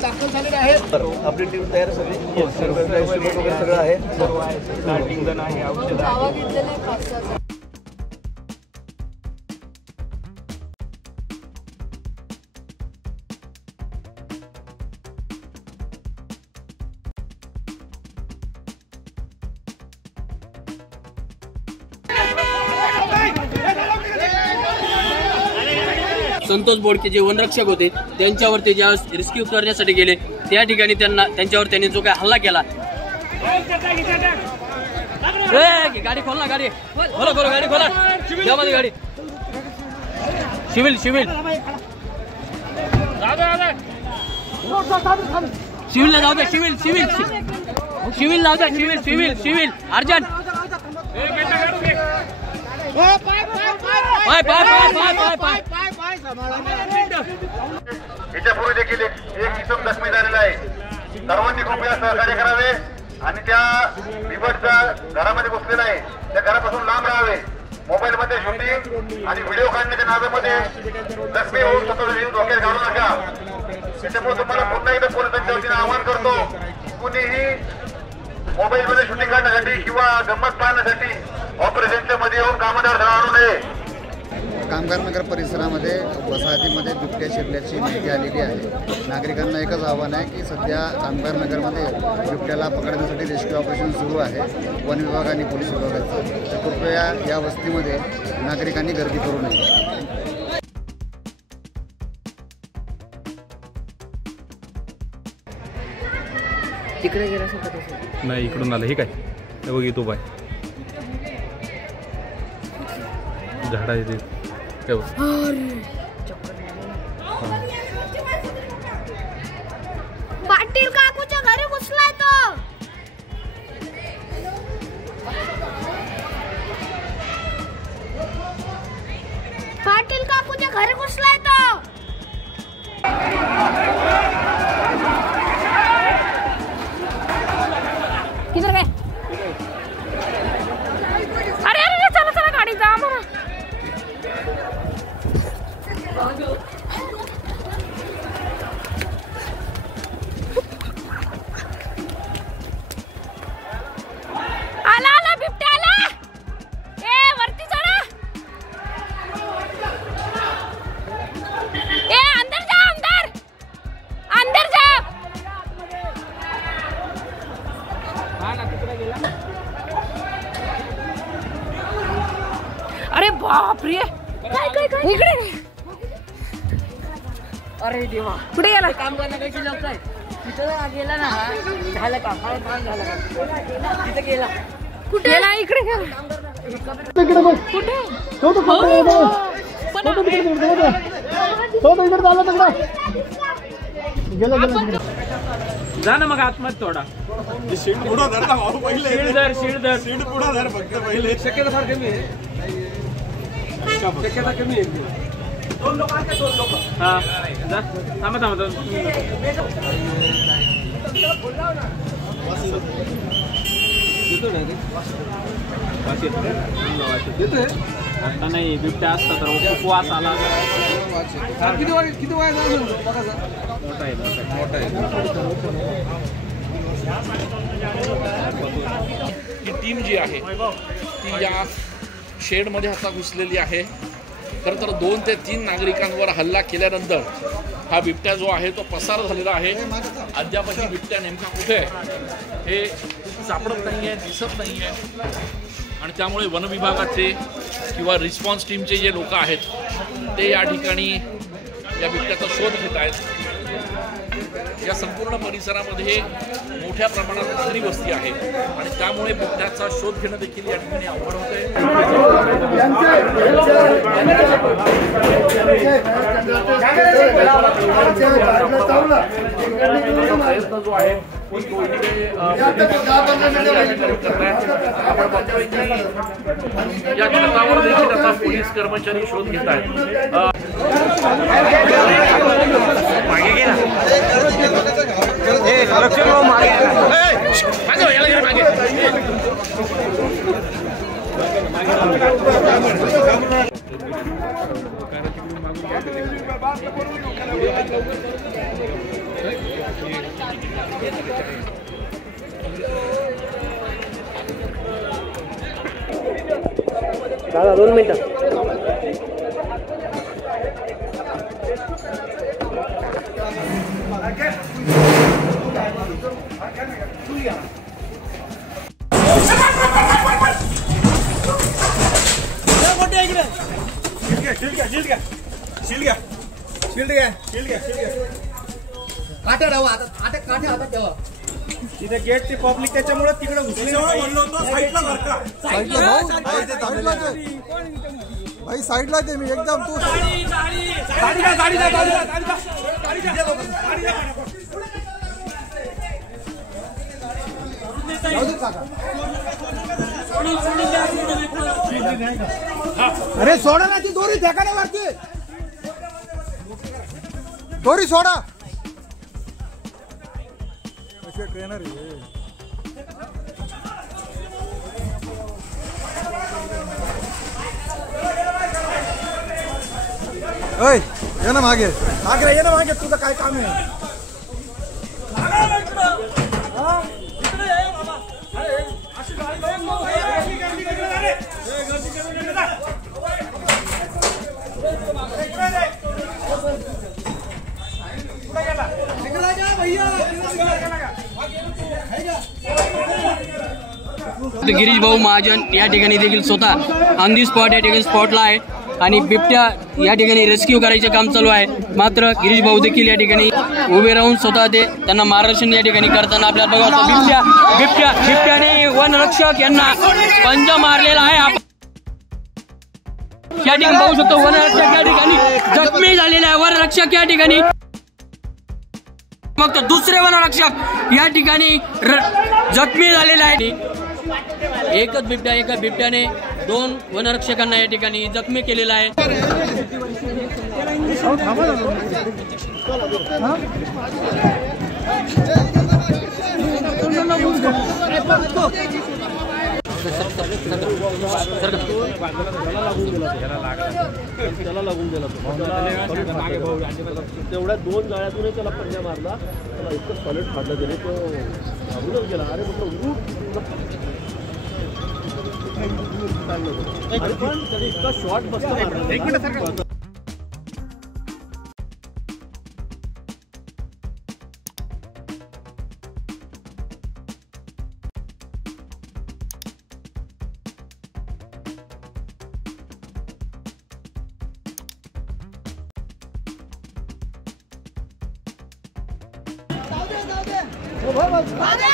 दाखल झालेले आहेत. आपली टीम तयार सगळी सगळं आहे. स्टार्टिंग जण आहे औषध संतोष बोडके जे वनरक्षक होते त्यांच्यावरती ज्या रेस्क्यू करण्यासाठी गेले त्या ठिकाणी त्यांच्यावर त्यांनी जो काय हल्ला केला. गाडी खोल ना, गाडी खोला खोला, गाडी खोला, त्यामध्ये गाडी. सिव्हिल सिव्हिलला जाऊ द्या, सिव्हिल सिव्हिल सिव्हिल जाऊ द्या, सिव्हिल सिव्हिल सिव्हिल अर्जंट. याच्यापूर्वी देखील एक किसम जखमी झालेला आहे. सर्वांनी कृपया सहकार्य करावे आणि त्या बिबटच्या घरामध्ये बसलेला आहे त्या घरापासून लांब राहावे. मोबाईल मध्ये शूटिंग आणि व्हिडिओ काढण्याच्या नादामध्ये जखमी होऊन स्वतःचा जीव धोक्यात घालू नका. त्याच्यामुळे तुम्हाला पुन्हा एकदा पोलिसांच्या वतीने आवाहन करतो की कुणीही मोबाईल मध्ये शूटिंग काढण्यासाठी किंवा गंमत पाहण्यासाठी ऑपरेशनच्या मध्ये येऊन कामात अडथळा आणू नये. कामगार नगर परिसरामध्ये वसाहतीमध्ये बिबट्या शिरल्याची माहिती आलेली आहे. नागरिकांना एकच आव्हान आहे की सध्या कामगार नगरमध्ये बिबट्याला पकडण्यासाठी रेस्क्यू ऑपरेशन सुरू आहे वन विभाग आणि पोलीस विभागाचं. तर कृपया या वस्तीमध्ये नागरिकांनी गर्दी करू नये. तिकडे गेला नाही, इकडून आलं. हे काय बघ, तो बाय झाडा येते. पाटील काकूच्या घरी घुसलाय तो. पाटील काकूच्या घरी घुसलाय तो. किधर गए? अरे अरे चला चला, गाडी जा म्हणा. आला आला, बिबट्या आला. ए वरती चढा. ए अंदर जा, अंदर अंदर जा. अरे बाप रे, काय काय काय इकडे. अरे देवा, कुठे गेला? काम करण्याची लोक आहे तिथं गेला ना. झालं का? काम झालं का? तिथं गेला. कुठे गेला? इकडे गेला. कुठे? जा ना मग आतमध्ये थोडा. शीट पुढं धरता पहिले. शीट पुढं धर फक्त पहिले. शक्यता फार कमी आहे. शक्यता कमी आहे. दोन लोक आहेत, दोन लोक. हा जा, थांबा थांबा. आता नाही, बिबट्या असता तर उपवास आला. किती वय मोठा आहे. ही टीम जी आहे ती या शेडमध्ये आता घुसलेली आहे. खरं तर 2 ते 3 नागरिकांवर हल्ला केल्यानंतर हा बिबट्या जो आहे तो पसार झालेला आहे. अद्यापही बिबट्या नेमका कुठे आहे हे सापडत नाही आहे, दिसत नाही आहे. आणि त्यामुळे वन विभागाचे किंवा रिस्पॉन्स टीमचे जे लोक आहेत ते या ठिकाणी या बिबट्याचा शोध घेत आहेत. या संपूर्ण परिसरामध्ये मोठ्या प्रमाणात नागरी वस्ती आहे आणि त्यामुळे बिबट्याचा शोध घेणं देखील या ठिकाणी अवघड होतंय. प्रयत्न जो आहे या छतावर देखील आता पोलीस कर्मचारी शोध घेत आहेत. मागे गेला मागे दादा 2 मिनिटं. तिथे गेट ते पब्लिक त्याच्यामुळे तिकडे घुसले. भाई साईडला दे मी एकदम तू अरे सोडा ना ती दोरी ठेकाने वरती. दोरी सोडा. ट्रेनर ये ना मागे ये ना मागे तुझं काय काम आहे. गिरीश भाऊ महाजन या ठिकाणी देखील स्वतः ऑन दी स्पॉट या ठिकाणी स्पॉटला आहे आणि बिबट्या या ठिकाणी रेस्क्यू करायचे काम चालू आहे. मात्र गिरीश भाऊ देखील या ठिकाणी उभे राहून स्वतः ते त्यांना मार्गदर्शन या ठिकाणी करताना आपल्याला बघा. बिबट्याने वनरक्षक यांना पंजा मारलेला आहे. या ठिकाणी पाहू शकतो वनरक्षक या ठिकाणी जखमी झालेला आहे. वनरक्षक या ठिकाणी फक्त दुसरे वनरक्षक या ठिकाणी जखमी झालेला आहे. एकच बिबट्या एका बिबट्याने 2 वनरक्षकांना या ठिकाणी जखमी केलेला आहे. तेवढ्या 2 गाळ्यातूनही त्याला पंजा मारला. त्याला इतकं सॉलिड फाडलं गेले तो घाबरूनच गेला. अरे म्हटलं पण त्याने इतका शॉर्ट बसला. अरे